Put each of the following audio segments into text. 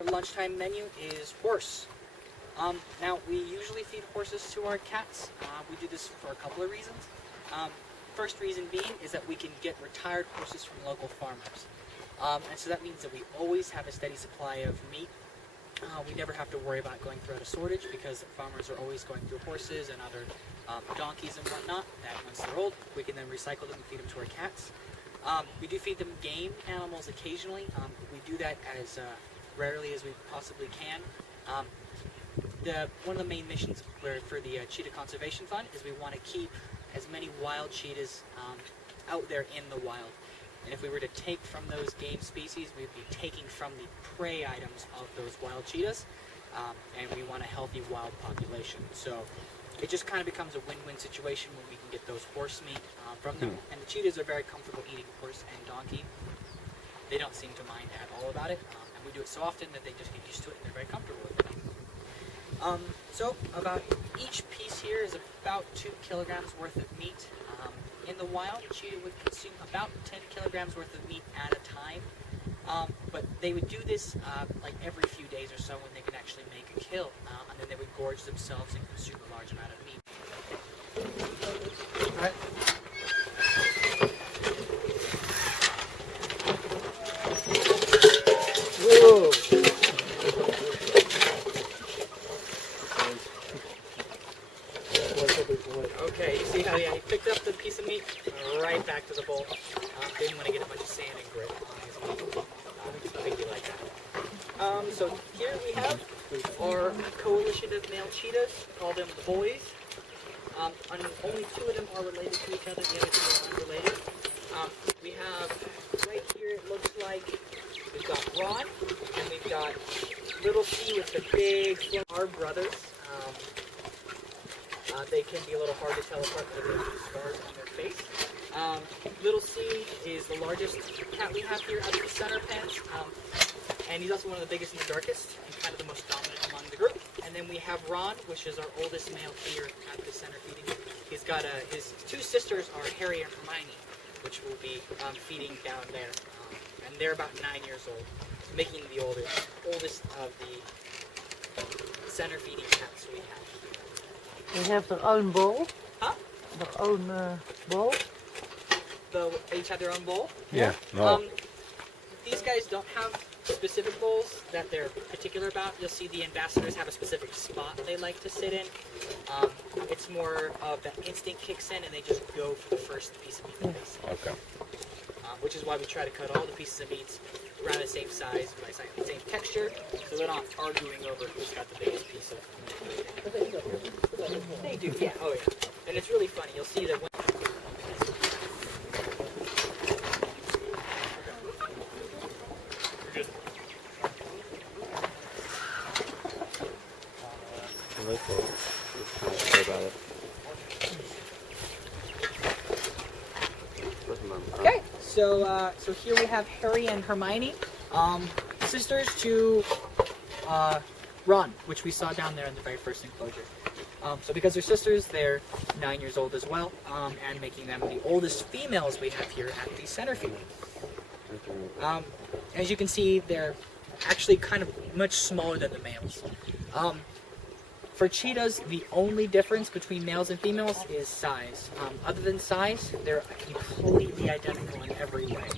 Our lunchtime menu is horse. Now, we usually feed horses to our cats. We do this for a couple of reasons. First reason being is that we can get retired horses from local farmers. And so that means that we always have a steady supply of meat. We never have to worry about going through out of shortage because farmers are always going through horses and other donkeys and whatnot that once they're old, we can then recycle them and feed them to our cats. We do feed them game animals occasionally. We do that as rarely as we possibly can. One of the main missions for the Cheetah Conservation Fund is we want to keep as many wild cheetahs out there in the wild. And if we were to take from those game species, we would be taking from the prey items of those wild cheetahs, and we want a healthy wild population. So it just kind of becomes a win-win situation when we can get those horse meat from them. And the cheetahs are very comfortable eating horse and donkey. They don't seem to mind at all about it, and we do it so often that they just get used to it and they're very comfortable with it. So about each piece here is about 2 kilograms worth of meat. In the wild, a cheetah would consume about 10 kilograms worth of meat at a time, but they would do this like every few days or so when they can actually make a kill, and then they would gorge themselves and consume a large amount of meat. All right. Whoa! Okay, you see how he picked up the piece of meat right back to the bowl. Didn't want to get a bunch of sand and grit on his meat. I think he like that. So here we have our coalition of male cheetahs. We call them the boys. Only 2 of them are related to each other. The other 2 are unrelated. We have right here, it looks like we've got Ron and we've got Little C with the big our brothers. They can be a little hard to tell apart because of the scars on their face. Little C is the largest cat we have here out of the center pens, and he's also one of the biggest and the darkest, and kind of the most dominant among the group. And then we have Ron, which is our oldest male here at the center feeding. He's got his 2 sisters are Harry and Hermione, which will be feeding down there, and they're about 9 years old, making the oldest of the center feeding cats we have. They have their own bowl? Huh? Their own bowl? They each have their own bowl? Yeah. No. These guys don't have specific bowls that they're particular about. You'll see the ambassadors have a specific spot they like to sit in. It's more of that instinct kicks in and they just go for the first piece of meat that they see. Okay. Which is why we try to cut all the pieces of meat around the same size, the same texture, so they're not arguing over who's got the biggest piece of meat. They do, yeah, oh yeah. And it's really funny, you'll see that when Okay, so here we have Harry and Hermione, sisters to Ron, which we saw down there in the very first enclosure. So because they're sisters, they're 9 years old as well, and making them the oldest females we have here at the center feeding. As you can see, they're actually kind of much smaller than the males. For cheetahs, the only difference between males and females is size. Other than size, they're completely identical in every way.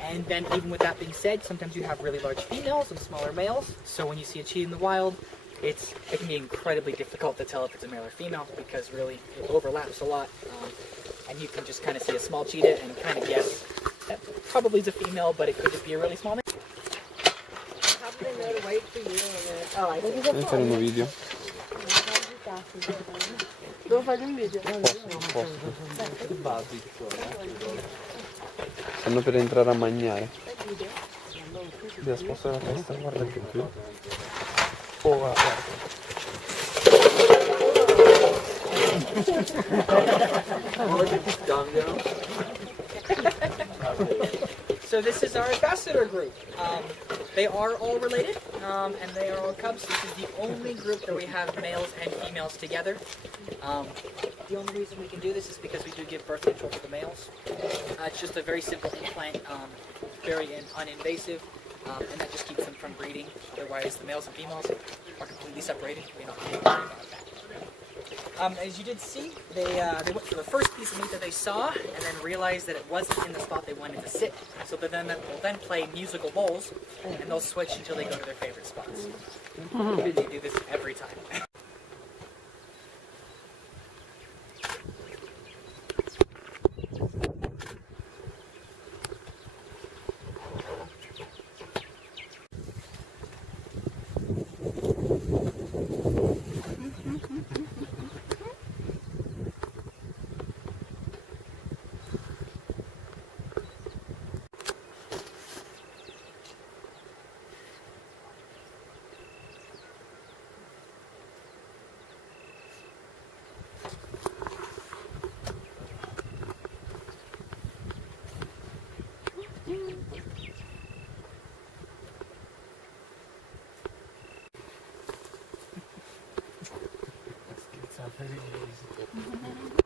And then even with that being said, sometimes you have really large females and smaller males. So when you see a cheetah in the wild, it can be incredibly difficult to tell if it's a male or female because really it overlaps a lot. And you can just kind of see a small cheetah and kind of guess that probably is a female, but it could just be a really small male. Devi fare un video. Devo fare un video? Stanno per entrare a mangiare. Devi spostare la testa, guarda che qui. Oh, guarda. So this is our ambassador group. They are all related, and they are all cubs. This is the only group that we have males and females together. The only reason we can do this is because we do give birth control to the males. It's just a very simple implant, very uninvasive. and that just keeps them from breeding. Otherwise, the males and females are completely separated. We don't have to worry about that. As you did see, they went for the first piece of meat that they saw, and then realized that it wasn't in the spot they wanted to sit. So they'll then play musical bowls, and they'll switch until they go to their favorite spots. And they do this every time. It's very easy.